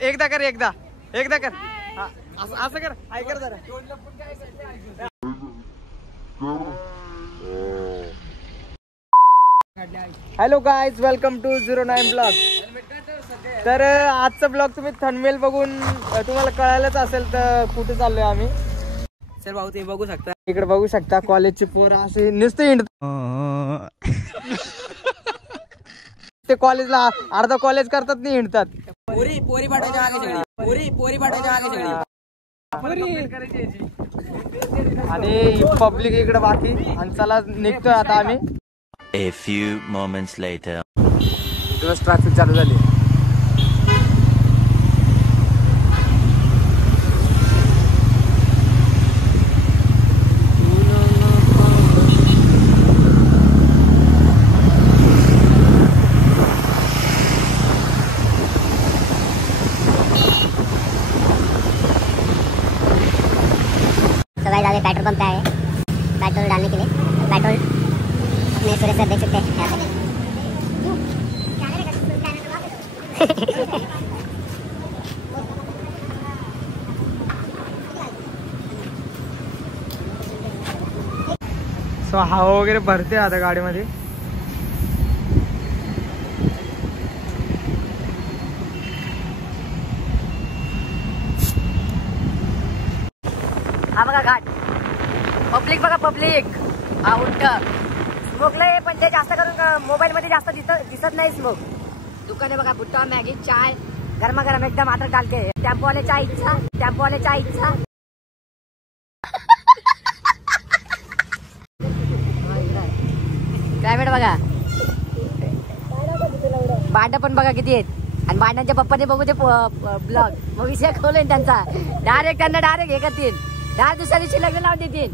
एकदा कर एकदा कर असं कर हाय कर जरा. Hello guys welcome to 09 blog. तर आजचा ब्लॉग तुम्ही थंबनेल बघून तुम्हाला कळायलाच असेल तर कुठे चाललोय आम्ही. सर भाऊ ते बघू शकता इकडे बघू शकता कॉलेजची पोरं असे नुसते हिंडतात. ते कॉलेजला अर्धा कॉलेज करतात नाही हिंडतात. पोरी पाठवायच्या मागे सगळी पोरी पाठवायच्या मागे सगळी आणि पब्लिक इकडे बाकी. आणि चला निघतोय आता आम्ही. A few moments later. दिवस ट्रॅफिक चालू झाली. पेट्रोल पंप पे आए पेट्रोल डालने के लिए. पेट्रोल अपने सूर्य सर देख सकते हैं यहाँ पे. सो हवा वगैरे भरते आता गाडीमध्ये. हा बघा घाट. पब्लिक बघा पब्लिक. हा उंट स्मोकला पण ते जास्त करून मोबाईल मध्ये जास्त दिसत नाही स्मोक. दुकाने बघा भुट्टा मॅगी चाय गरमा गरम एकदम अदरक डालते. टेम्पो वाले चाय इच्छा क्लायमेट बघा. भांड पण बघा किती आहेत. आणि भांड्यांच्या पप्पाने बघू ते ब्लॉग मग विषय खोलेन त्यांचा. त्यांना डायरेक्ट हे करतील. दुसऱ्या दिवशी लग्न लावून देतील.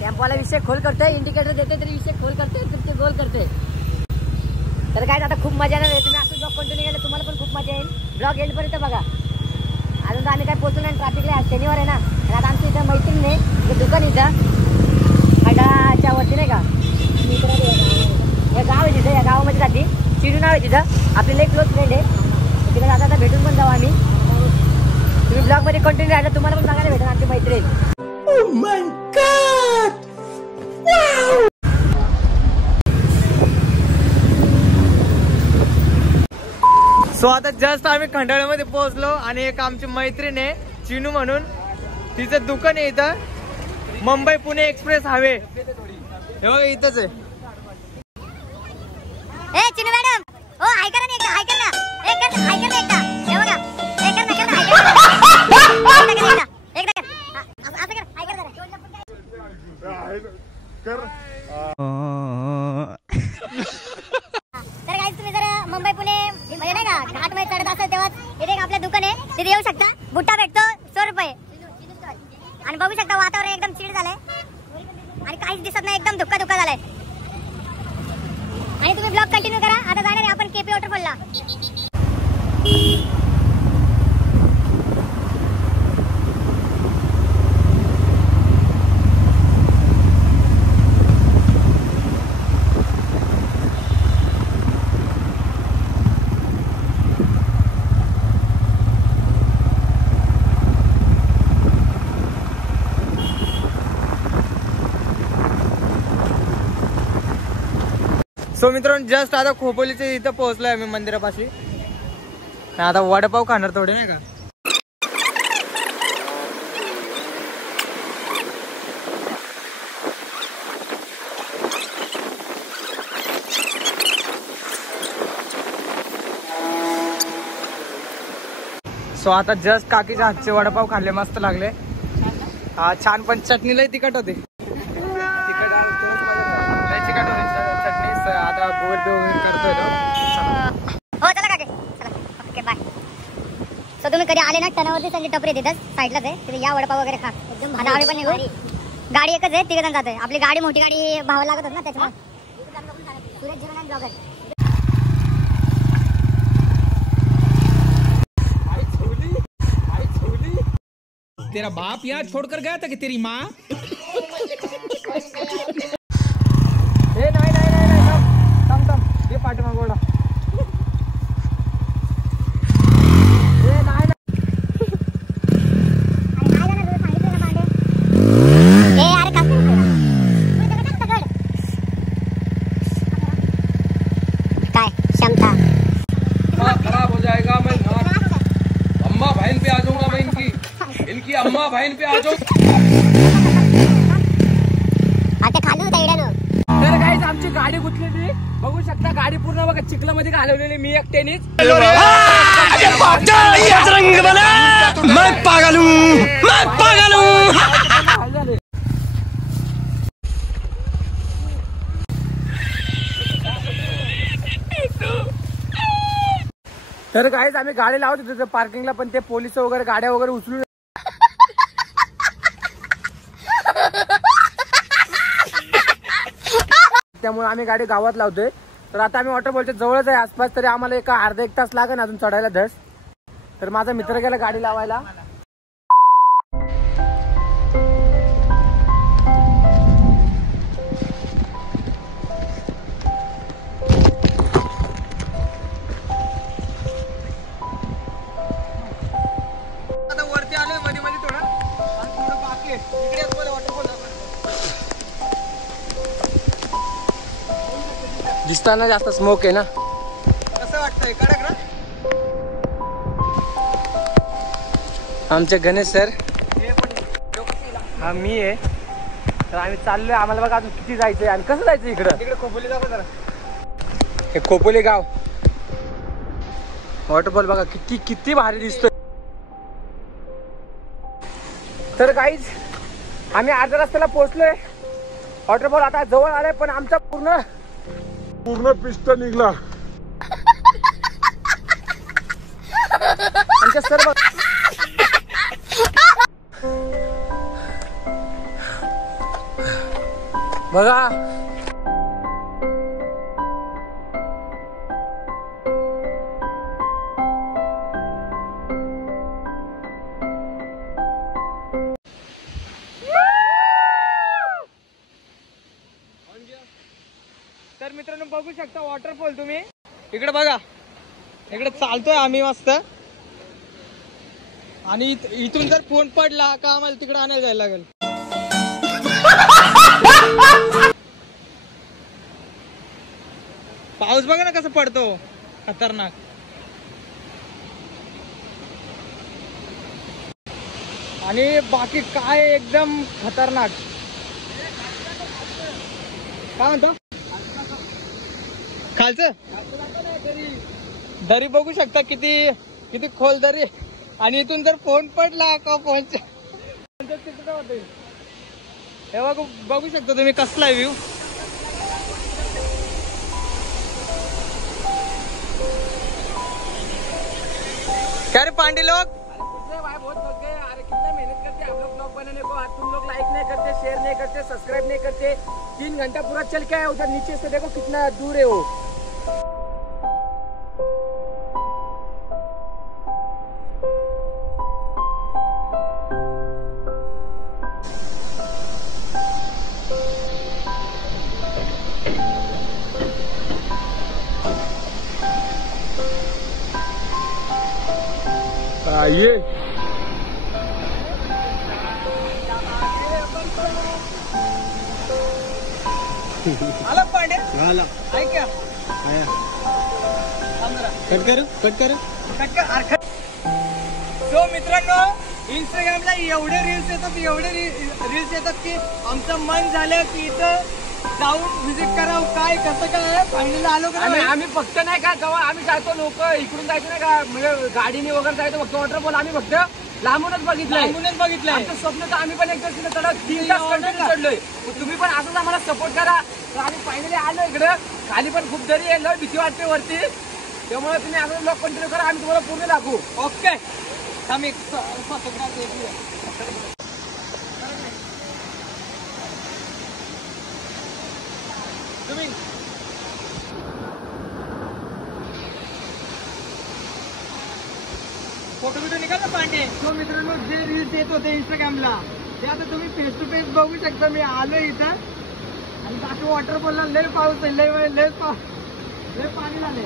टेम्पोला विषय खोल करतोय. इंडिकेटर देते तरी विषय खोल करते ते गोल करते. तर काय आता खूप मजा येणार. तुम्ही असं ब्लॉग कंटिन्यू केलं तुम्हाला पण खूप मजा येईल. ब्लॉग एंड पर्यंत बघा. अजून तर आम्ही काय पोहोचलो नाही. ट्रॅफिकला शनिवार आहे ना. तर आता आमच्या इथं मैत्रिणी हे दुकान इथं खडाच्या वरती नाही का हे गाव आहे तिथं. या गावामध्ये जाती चिडू नाव आहे तिथं. आपली लई क्लोज फ्रेंड आहे. तिकडे आता भेटून पण जाऊ आम्ही. तुम्ही ब्लॉग मध्ये कंटिन्यू राहिला तुम्हाला पण बघायला भेटेल आमची मैत्रीण. Oh my God! Wow! So आता जस्ट आम्ही खंडाळ्यामध्ये पोहोचलो. आणि एक आमची मैत्रीण आहे चिनू म्हणून. तिचं दुकान आहे इथं मुंबई पुणे एक्सप्रेस हायवे. हे बघा इथंच आहे. ए चिनू मॅडम ओ हाय करा ना एकदा. हाय कर ना हाय कर ना एकदा. हे बघा हे कर ना हाय कर ना एकदा कर. असं कर हाय कर जरा. तर गाईज तुम्ही जर मुंबई पुणे म्हणजे नाही का घाट मध्ये चढत असेल तेव्हा इथे आपलं दुकान आहे. तिथे येऊ शकता. भुट्टा भेटतो 100 रुपये. आणि बघू शकता वातावरण एकदम चिड झालंय. आणि काहीच दिसत नाही. एकदम धुक्का झालाय. आणि तुम्ही ब्लॉग कंटिन्यू करा. आता जाणार आहे आपण केपी वॉटरफॉलला. सो मित्रांनो जस्ट आता खोपोलीच्या इथं पोहोचलोय आम्ही मंदिरापाशी. आता वडापाव खाणार थोडे नाही का. सो आता जस्ट काकीच्या हातचे वडापाव खाल्ले मस्त लागले. हा छान पण चटणी लय तिखट होती. आता करतोय हो चला काके चला ओके बाय. सो तुम्ही कधी आले ना टनावरती संधी टपरी तिथं साईडलाच आहे. तिथे या वडापाव वगैरे खा. एकदम भारी पण निघू. गाडी एकच आहे. 3 जण जातोय. आपली गाडी मोठी गाडी भावा लागत होत ना त्याच्यामुळे. सूरज जीवन ब्लॉगर तेरा बाप यहाँ छोड़कर गया था कि तेरी माँ. नाही थांब हे पाठीमागोडा अम्मा बहन पे आ जाओ. आता खाली होता इड्यानं. तर गाईज आमची गाडी गुंतलेली बघू शकता. गाडी पूर्ण बघा चिखलामध्ये घालवलेली मी एकट्यानेच. तर गाईज आम्ही गाडी लावत होतो पार्किंगला, पण ते पोलिस वगैरे गाड्या वगैरे उचलून त्यामुळे आम्ही गाडी गावात लावतोय. तर आता आम्ही वॉटरफॉलच्या जवळच आहे आसपास, तरी आम्हाला एक अर्धा 1 तास लागेल अजून चढायला धस. तर माझा मित्र गेला गाडी लावायला. आता वरती आलोय मध्ये मध्ये थोडं बाकी आहे. इकडे वॉटरफॉल दिसताना जास्त स्मोक आहे ना. कसं वाटतंय कडक ना. आमचे गणेश सर हा मी आहे. तर आम्ही चाललोय. आम्हाला बघा अजून किती जायचंय आणि कसं जायचं इकडं. इकडे खोपोली दाखव जरा. हे खोपोली गाव वॉटरफॉल बघा किती किती भारी दिसतोय. तर गाईज आम्ही अर्ध्या रस्त्याला पोहोचलोय. वॉटरफॉल आता जवळ आलाय, पण आमचा पूर्ण पिस्ट निघला. आमच्या सर्व बघा तर मित्रांनो बघू शकता वॉटरफॉल तुम्ही. इकडे बघा, इकडे चालतोय आम्ही मस्त. आणि इथून जर फोन पडला का आम्हाला तिकडे आणायला जायला लागेल. पाऊस बघा ना कसं पडतो खतरनाक. आणि बाकी काय एकदम खतरनाक. काय म्हणतो खालचं दरी बघू शकता किती किती खोल दरी. आणि इथून जर फोन पडला का फोनच्या हे बघू शकता तुम्ही कसला आहे व्ह्यू. क्या रे पांडे लोग भाई बहुत थक गए. अरे कितना मेहनत करते हम लोग ब्लॉग बनाने को. आज तुम लोग लाइक नहीं करते, शेयर नहीं करते, सब्सक्राइब नहीं करते. 3 घंटा पूरा चल के आया. उधर नीचे से देखो कितना दूर है वो. आइए आला पांडे आला आहे क्या कट कर. तो मित्रांनो इंस्टाग्रामला एवढे रील्स येतात की आमचं मन झालं की इथं जाऊन व्हिजिट करावं. काय कसं काय फायनल आलो का. आम्ही फक्त नाही का जेव्हा आम्ही जातो लोक इकडून जायचं नाही का, म्हणजे गाडीने वगैरे जायचं फक्त वॉटरफॉल आम्ही फक्त लांबूनच बघितलंय. आमचं स्वप्न तर आम्ही पण एकदा 3 तास कंटिन्यू चढलोय. तुम्ही पण असंच आम्हाला सपोर्ट करा. तर आम्ही फायनली आलो इकडं. खाली पण खूप दरी आहे, लय भीती वाटते वरती. त्यामुळे तुम्ही असं ब्लॉग कंटिन्यू करा. आम्ही तुम्हाला पूर्ण दाखवू. ओके आम्ही तुम्ही फोटो बिटो निघाला पांडे. तो मित्रांनो जे रील्स येत होते इंस्टाग्रामला ते आता तुम्ही फेस टू फेस बघू शकता. मी आलोय इथं आणि बाकी वॉटरफॉलला लय पाऊस आहे, लय पाणी झालंय.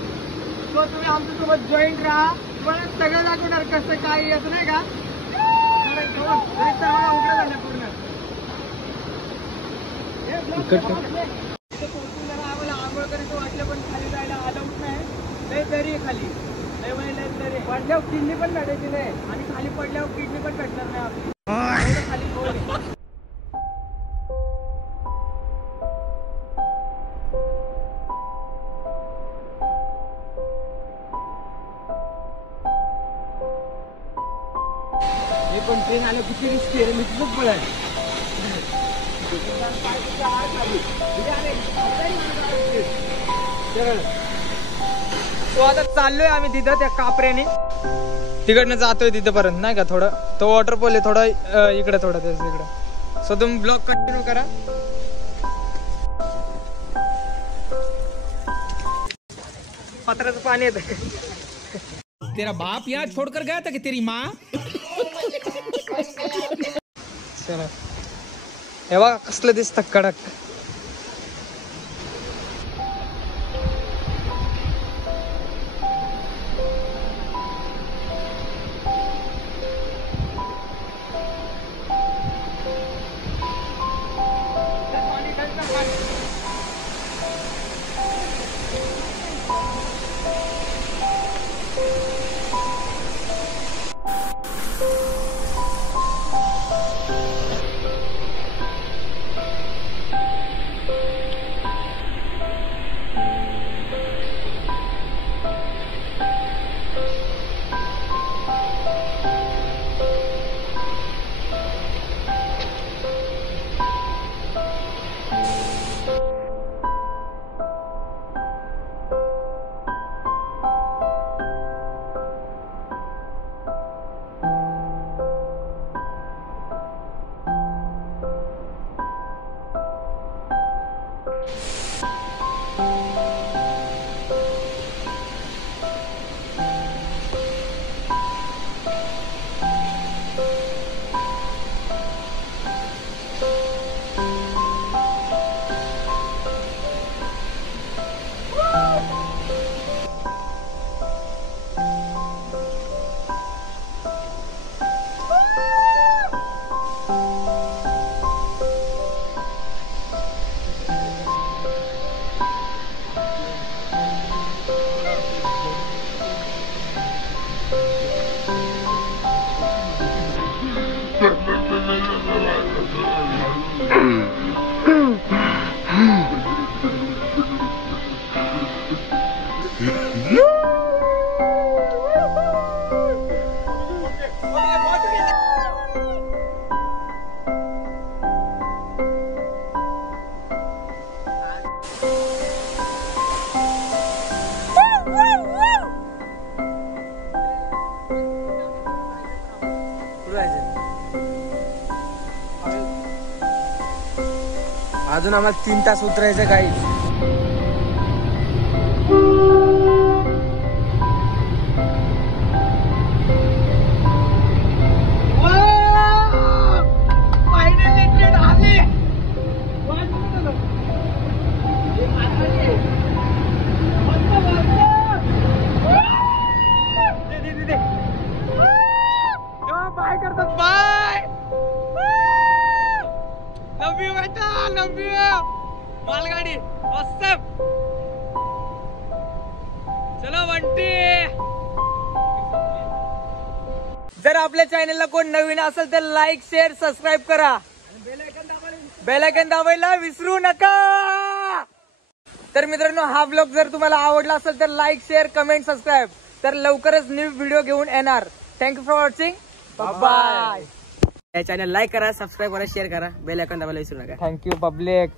तो तुम्ही आमच्यासोबत जॉईंट राहा. तुम्हाला सगळं दाखवणार कसं काय येत नाही का. उघडं झालं पूर्ण. आम्हाला आंघोळ करायचं वाटलं पण खाली जायला आलं नाही. लय दरी आहे खाली. पडल्यावर किडनी पण भेटायची नाही आणि खाली पडल्यावर किडनी पण भेटणार नाही आपली. किती रिस्की आहे मी तुझंच पळाय. तो आता चाललोय आम्ही तिथं त्या कापऱ्याने तिकडनं जातोय तिथपर्यंत नाही का. थोडं तो वॉटरफॉल आहे थोडं इकडे थोडं त्याच इकडं. सो तुम्ही ब्लॉग कंटिन्यू करा. पत्राचं पाणी येत. तेरा बाप यहाँ छोड़कर गया था कि तेरी माँ. चला हे बघा कसलं दिसतं कडक. अजून आम्हाला 3 तास उतरायचं काही. बाय करतात बाय. लव यू बेटा लव यू. मालगाडी मस्त. चला बंटी. जर आपल्या चॅनलला कोण नवीन असेल तर लाईक शेअर सबस्क्राईब करा. बेल आयकॉन दाबायला विसरू नका. तर मित्रांनो हा ब्लॉग जर तुम्हाला आवडला असेल तर लाईक शेअर कमेंट सबस्क्राईब. तर लवकरच न्यू व्हिडिओ घेऊन येणार. Thank you for watching. Bye. Channel like करा सबस्क्राईब करा शेअर करा बेल आयकॉन दाबायला विसरू नका. Thank you public.